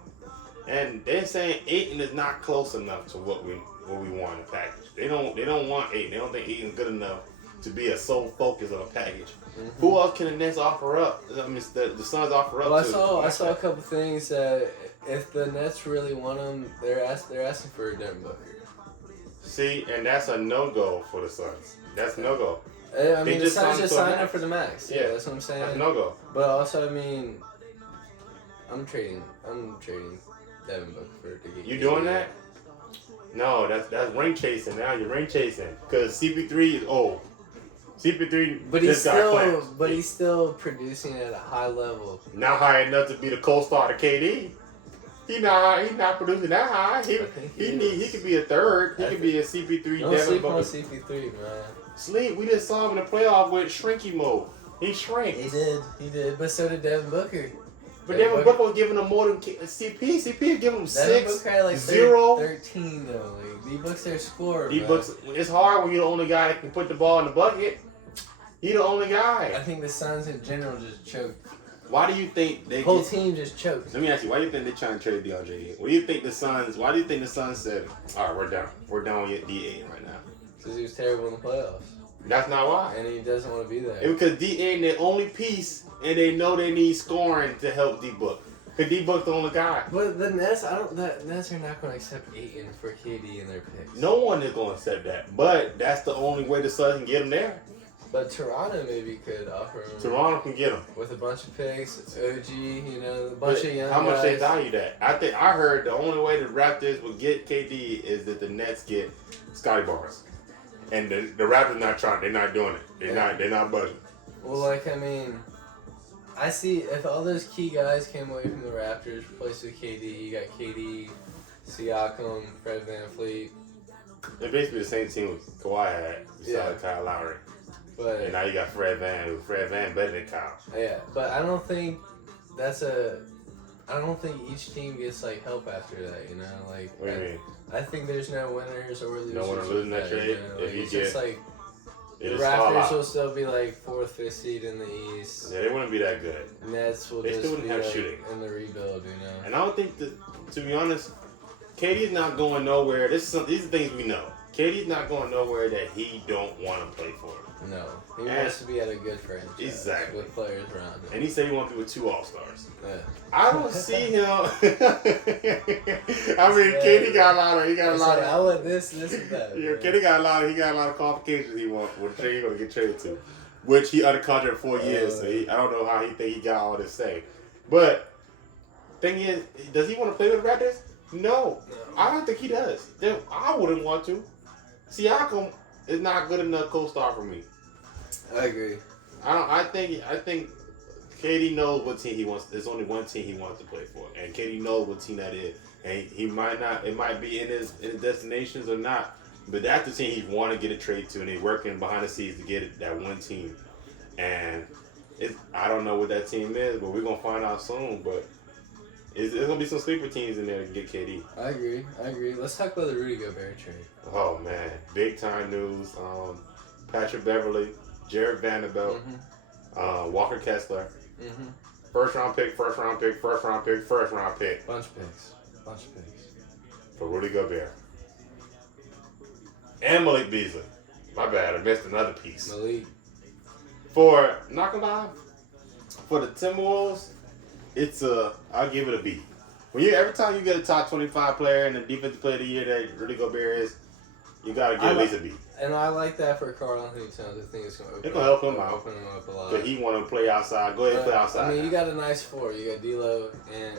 And they're saying Ayton is not close enough to what we want in the package. They don't want Ayton. They don't think Ayton's good enough to be a sole focus of a package. Who else can the Nets offer up? I mean, the Suns offer up. Well, I saw a couple things that if the Nets really want him, they're asking for Devin Booker. See, and that's a no-go for the Suns. That's a no-go. I mean, the Suns just signed up for the max. Yeah, that's what I'm saying. That's a no-go. But also, I mean, I'm trading Devin Booker for to get. You doing that? No, that's ring chasing. Now you're ring chasing because CP3 is old. CP3, but he's still producing at a high level. Not high enough to be the co-star to KD. He's not producing that high. He could be a third. He could be a CP3. Don't sleep on CP3, man. Sleep. We just saw him in the playoff with shrinky mode. He shrank. He did. But so did Devin Booker. But Devin Booker was giving him more than CP. CP is giving him 6, Devin Booker had like 0. 13 though. Like, D-Book's their scorer. D-Book's, it's hard when you're the only guy that can put the ball in the bucket. You're the only guy. I think the Suns in general just choked. Why do you think the whole team just choked? Let me ask you, why do you think they're trying to trade DeAndre? Why do you think the Suns said, all right, we're down. We're down with D8 right now? Because he was terrible in the playoffs. That's not why. And he doesn't want to be there. It's because D8 their only piece, and they know they need scoring to help D-Book. Because D-Book's the only guy. But the Nets, the Nets are not going to accept Ayton for KD in their picks. No one is going to accept that. But that's the only way the Suns can get him there. But Toronto maybe could offer him. Toronto can get him. With a bunch of picks, OG, a bunch of young How much guys. they value that? I heard the only way the Raptors would get KD is that the Nets get Scotty Barnes. And the Raptors not trying. They're not doing it. They're not budging. Well, I see if all those key guys came away from the Raptors, replaced with KD, you got KD, Siakam, Fred VanVleet. It's basically the same team with Kawhi had. Besides Kyle Lowry. But and now you got Fred Van better than Kyle. Yeah, but I don't think each team gets help after that, you know? What do you mean? I think there's no winners or losers. No one losing that trade. You know? If you it's get, just the Raptors will still be 4th, 5th seed in the East. Yeah, they wouldn't be that good. Nets will they just still wouldn't be have shooting in the rebuild, you know? And I don't think to be honest, KD's not going nowhere. These are things we know. KD's not going nowhere that he don't want to play for. No, he wants to be at a good franchise. Exactly. With players around him. And he said he wants to be with 2 All-Stars. Yeah. I don't see him. KD got a lot of. I want this, and that. Yeah, KD got a lot of qualifications he wants for the trade he's gonna get traded to, which he under contract for 4 years. So I don't know how he think he got all this say. But thing is, does he want to play with the Raptors? No, I don't think he does. I wouldn't want to. Siakam is not good enough co-star for me. I agree. I think KD knows what team he wants. There's only one team he wants to play for, and KD knows what team that is. And he might not. It might be in his destinations or not, but that's the team he want to get a trade to, and he's working behind the scenes to get that one team. And I don't know what that team is, but we're gonna find out soon. But there's gonna be some sleeper teams in there to get KD. I agree. Let's talk about the Rudy Gobert trade. Oh man, big time news. Patrick Beverley, Jared Vanderbilt, Walker Kessler. Mm-hmm. First round pick. Bunch of picks. For Rudy Gobert. And Malik Beasley. My bad, I missed another piece. Malik. Not gonna lie, for the Timberwolves, I'll give it a B. Every time you get a top 25 player and the defensive player of the year that Rudy Gobert is, you gotta get at least a B. And I like that for Karl Anthony Towns. I think it's gonna help him out. Open him up a lot. But he want to play outside. Go ahead and play outside. You got a nice 4. You got D'Lo and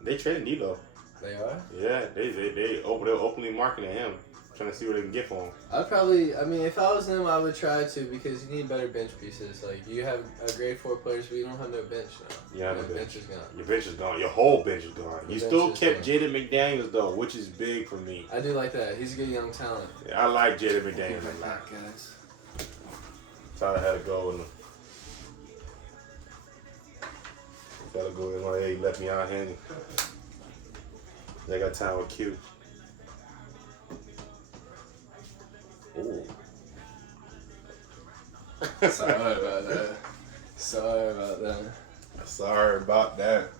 they traded D'Lo. They are? Yeah, they're openly marketing him, trying to see what they can get for him. If I was them, I would try to, because you need better bench pieces. You have a grade 4 players, but you don't have no bench now. Yeah, your bench is gone. Your bench is gone. Your whole bench is gone. You still kept Jaden McDaniels though, which is big for me. I do like that. He's a good young talent. Yeah, I like Jaden McDaniels a lot. Guys. Tyler had to go and he left me out here. They got time with Q. Ooh. Sorry about that.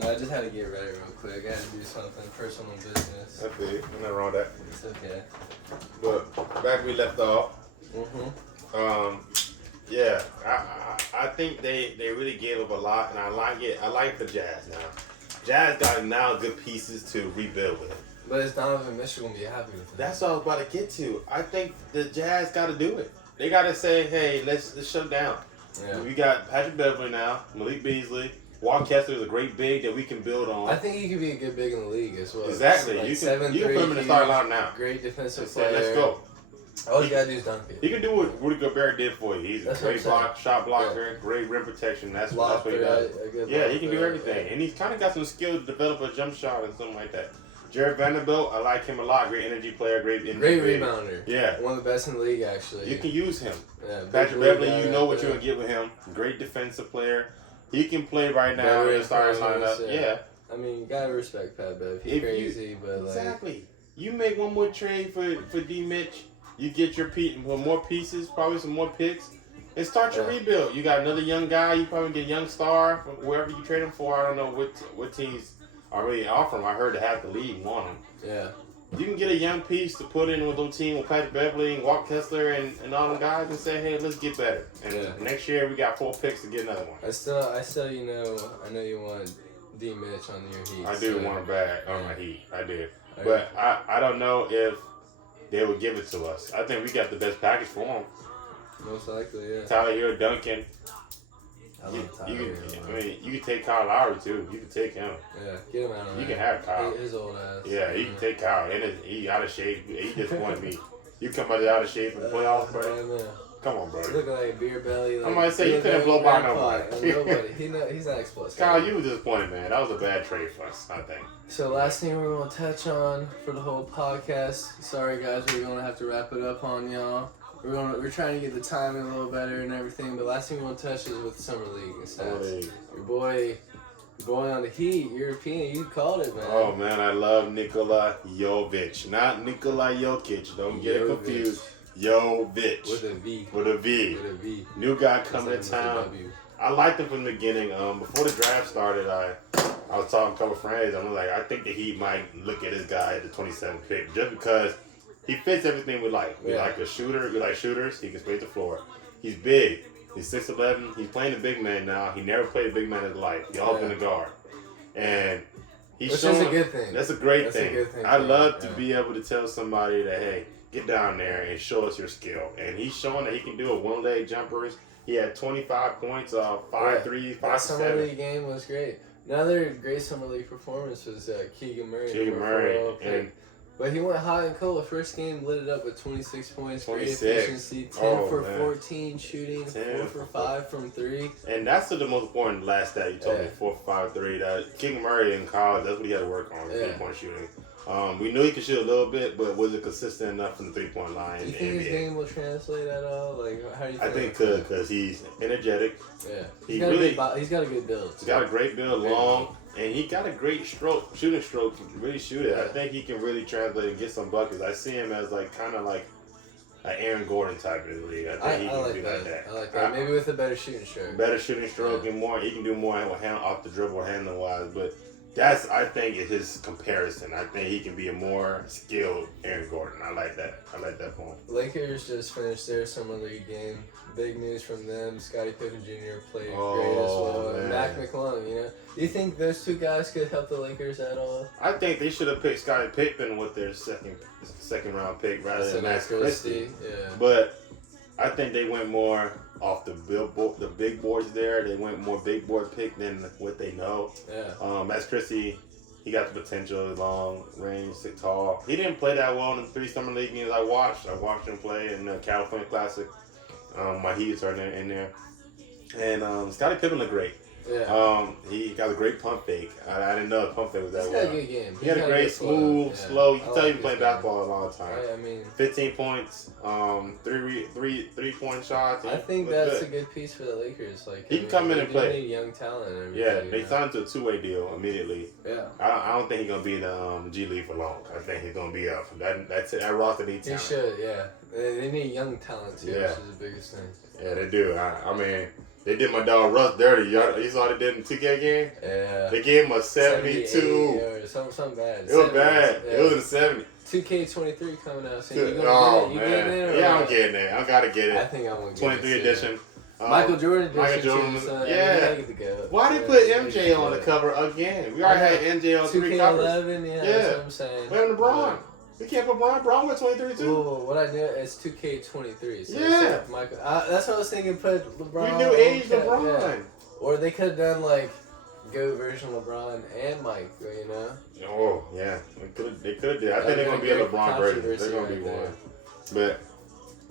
No, I just had to get ready real quick. I had to do something, personal business. That's big. Nothing wrong with that. It's okay. But back we left off. Mm-hmm. Yeah, I think they really gave up a lot, and I like it. I like the Jazz now. Jazz got now good pieces to rebuild with. But is Donovan Mitchell gonna be happy with it? That's what I was about to get to. I think the Jazz got to do it. They got to say, hey, let's shut down. Yeah. We got Patrick Beverly now, Malik Beasley. Walt Kessler is a great big that we can build on. I think he could be a good big in the league as well. Exactly. Like you can put him in the starting line now. Great defensive Say, player. let's go. All you gotta do is dunk it. He can do what Rudy Gobert did for you. He's That's a great shot blocker, great rim protection. That's what he does. Yeah, he can do everything. And he's kind of got some skill to develop a jump shot and something like that. Jared Vanderbilt, I like him a lot. Great energy player, great rebounder. Yeah. One of the best in the league, actually. You can use him. Yeah, Patrick Beverly, you know what you're going to get with him. Great defensive player. He can play right now in the starting lineup. Yeah. I mean, you gotta respect Pat Bev. He's crazy, but like... Exactly. You make one more trade for D. Mitch. You get your more pieces, probably some more picks, and start your rebuild. You got another young guy. You probably get a young star from wherever you trade him for. I don't know what teams are really offering him. I heard half the league want him. Yeah. You can get a young piece to put in with those team with Patrick Beverly and Walt Kessler and all them guys and say, hey, let's get better. And next year we got 4 picks to get another one. I still, I know you want D. Mitch on your Heat. I do want him back on my Heat. I do. But I don't know if they would give it to us. I think we got the best package for him. Most likely, yeah. Tyler Hero, Duncan. I love Tyler Hero. I mean, you can take Kyle Lowry too. You can take him. Yeah, get him out of there. You can have Kyle. His old ass. Yeah, you can take Kyle. He out of shape. He disappointed me. You come out of shape in the playoffs, bro. Come on, bro. Looking like a beer belly. Like, I might say you couldn't blow by nobody. He's not explosive. Kyle, you were disappointed, man. That was a bad trade for us, I think. So last thing we're gonna touch on for the whole podcast. Sorry guys, we're gonna have to wrap it up on y'all. We're trying to get the timing a little better and everything. But last thing we want to touch is with the summer league and stats. Your boy on the Heat, European. You called it, man. Oh man, I love Nikola Jovic, not Nikola Jokic. Don't get it confused. Jovic. With a V. With a V. New guy coming to town. I liked him from the beginning. Before the draft started, I was talking to a couple of friends. I'm like, I think the Heat might look at this guy at the 27th pick just because he fits everything we like. We like a shooter. We like shooters. He can space the floor. He's big. He's 6'11". He's playing a big man now. He never played a big man in his life. He always been a guard. And he's showing. Which is a good thing. That's a great thing. A good thing. I love to be able to tell somebody that, hey, get down there and show us your skill. And he's showing that he can do it. One-leg jumpers. He had 25 points, 5 threes, 5 That 7. summer league game was great. Another great summer league performance was Keegan Murray. But he went hot and cold. The first game lit it up with 26 points, 26. Great efficiency, 10 for 14 shooting, 4 for 5 from 3. And that's the most important last stat you told me, 4 for 5, 3. Keegan Murray in college, that's what he had to work on, 3-point shooting. We knew he could shoot a little bit, but was it consistent enough from the 3-point line? Do you think his game will translate at all? Like, how do you think? I think could, because he's energetic. Yeah. He's got a good build. He's got a great build, long. And he got a great shooting stroke to really shoot it. I think he can really translate and get some buckets. I see him as kind of like an Aaron Gordon type in the league. I think he can be like that. I like that. Maybe with a better shooting stroke. Better shooting stroke and more. He can do more off the dribble, handling wise. But that's, I think, is his comparison. I think he can be a more skilled Aaron Gordon. I like that. I like that for him. Lakers just finished their summer league game. Big news from them. Scottie Pippen Jr. played great as well. And Mac McClung, Do you think those two guys could help the Lakers at all? I think they should have picked Scottie Pippen with their second round pick rather than Max Christie. Yeah. But I think they went more off the big boards there. They went more big board pick than what they know. Yeah. Max Christie, he got the potential, long range, tall. He didn't play that well in the 3 summer league games I watched him play in the California Classic. My Heat's are in there. And Scottie Pippen looked great. Yeah. He got a great pump fake. I didn't know the pump fake was that well. He's got a good game. He had a great, smooth, slow. You can tell he played basketball a long time. I mean, 15 points, 3-point shots. I think that's a good piece for the Lakers. He can come in and play. They need young talent and everything. Yeah, they signed to a 2-way deal immediately. Yeah. I don't think he's gonna be in the G League for long. I think he's gonna be up. That roster needs talent. He should, yeah. They need young talent too, Yeah. which is the biggest thing. Yeah, they do. I mean, they did my dog Russ dirty. You saw what they did in the 2K game? Yeah. They gave him a 72. Or something bad. It was bad. Yeah. It was in the 70. 2K23 coming out soon. You gonna Oh, get it? You man. getting it? Or Yeah, what? I'm getting it. I gotta get I it. think I'm gonna get 23 it. edition. Michael Jordan edition. Michael Jordan. Too, so Yeah. gotta get the go. Why they put MJ on the cover again? We already had MJ on 3 covers. 2K11, yeah, that's what I'm saying. Put him LeBron. We can't put Bron. Bron with 23 too. Ooh, what I do is 2K23. So Yeah. instead of Michael, that's what I was thinking. Put LeBron. We knew age on cap, LeBron. yeah. Or they could have done like GOAT version LeBron and Mike. You know. Oh yeah, they could do. I think they're gonna be a LeBron version. They're gonna be one. But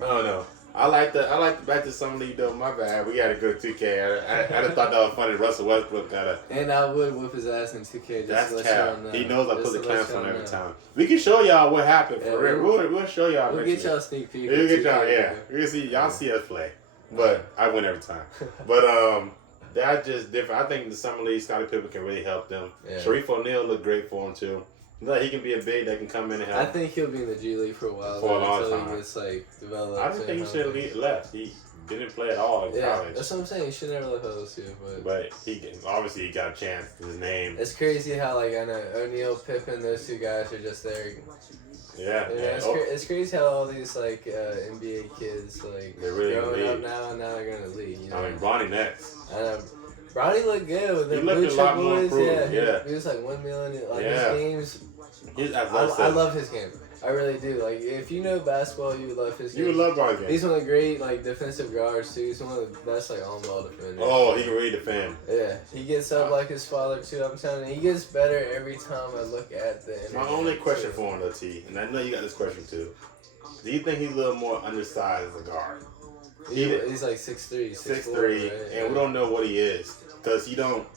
I don't know. I like the back to some league though. My bad. We gotta go to 2K. I just thought that was funny. Russell Westbrook got a. And I would whip his ass in 2K. Just That's to let cap. y'all know. He knows I Just put the to let clamps y'all on every know. time. We can show y'all what happened for Yeah, real. We'll show y'all. We'll next get year. y'all a sneak peek. We'll of get y'all. 2K. Yeah, we can see y'all see us play. But I win every time. But that's just different. I think the summer league, Scottie Pippen can really help them. Yeah. Sharif O'Neal looked great for him too. Like he can be a big that can come in and help. I think he'll be in the G League for a while. For a long until time. he gets like developed. I didn't think he should have left. He didn't play at all in Yeah, college. that's what I'm saying. He should never left LSU, But he got a chance. His name. it's crazy how like I know O'Neal, Pippen, those two guys are just there. Yeah. You know, it's crazy how all these like NBA kids like They're really growing up league. now and now they're gonna lead. You know? I mean, Bronny next. I know. Bronny looked good with the He looked blue a chip lot more boys. improved, yeah. He was like 1 million. Like Yeah. his games. He's I athletic. love his game. I really do. Like if you know basketball, you would love his game. You would love Bronny game. He's one of the great like defensive guards too. He's one of the best like on ball defenders. Oh, he can really defend. Yeah, he gets up like his father too. I'm telling you, he gets better every time I look at the. My only question for him, though, T, and I know you got this question too. Do you think he's a little more undersized as a guard? He's like 6'3", 6'3", and we don't know what he is because he don't.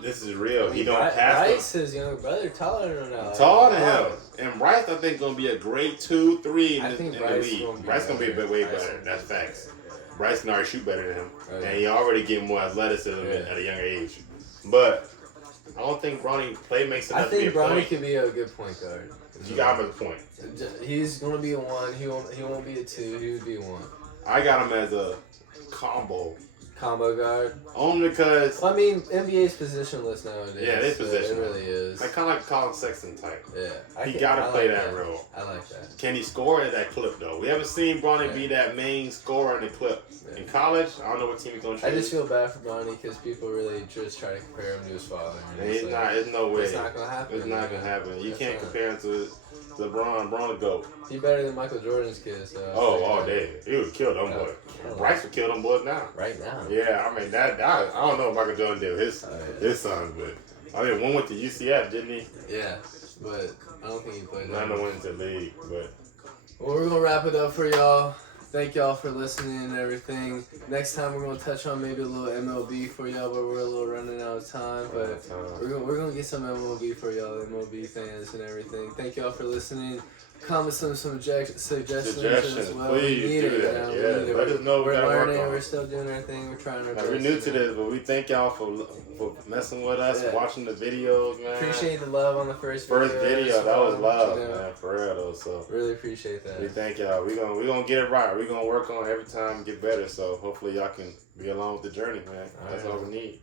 This is real. He don't pass. Bryce, his younger brother, taller than him now. Taller than him. And Bryce, I think, gonna be a great 2-3 I in think the Bryce league. gonna be Bryce gonna be better. way Bryce better. gonna be That's better. facts. Bryce can already shoot better than him, Oh, yeah. and he already getting more athleticism Yeah. at a younger age. But I don't think Bronny play makes I enough to be think a Bronny point. could be a good point guard. You got him at the point. He's gonna be a 1. He won't be a 2. He would be a 1. I got him as a combo. Combo guard. Only because Well, I mean, NBA's positionless nowadays. Yeah, they so positionless. It really is. I kind of like Colin Sexton type. Yeah. He gotta I play like that role. I like that. Can he score at that clip though? We haven't seen Bronny be that main scorer in the clip. Yeah. In college, I don't know what team he's gonna choose. I just feel bad for Bronny because people really just try to compare him to his father. And He's it's not. like, There's no way. It's not gonna happen. It's not gonna happen. You That's can't not. compare him to LeBron. LeBron would go. He better than Michael Jordan's kids. So Oh, all day. He would kill them Oh, boys. kill 'em. Bryce would kill them boys now. Right now. Yeah, I mean that. I don't know what Michael Jordan did with his sons, but I mean one went to UCF, didn't he? Yeah, but I don't think he played None that. went into the league, but Well, we're gonna wrap it up for y'all. Thank y'all for listening and everything. Next time we're gonna touch on maybe a little MLB for y'all, but we're a little running out of time. But we're gonna get some MLB for y'all, MLB fans and everything. Thank y'all for listening. Comment some suggestions as well. Please We need do it. that. We Yeah, need it. let us know what we We're gotta work learning. on. We're still doing our thing. We're trying our best. we're new to you know. this, but we thank y'all for messing with us, Yeah. watching the videos, man. Appreciate the love on the first video. as That was well, love, you know. man, for real though. So Really appreciate that. we thank y'all. We gonna get it right. We gonna work on it every time, get better. So hopefully y'all can be along with the journey, man. That's all we need.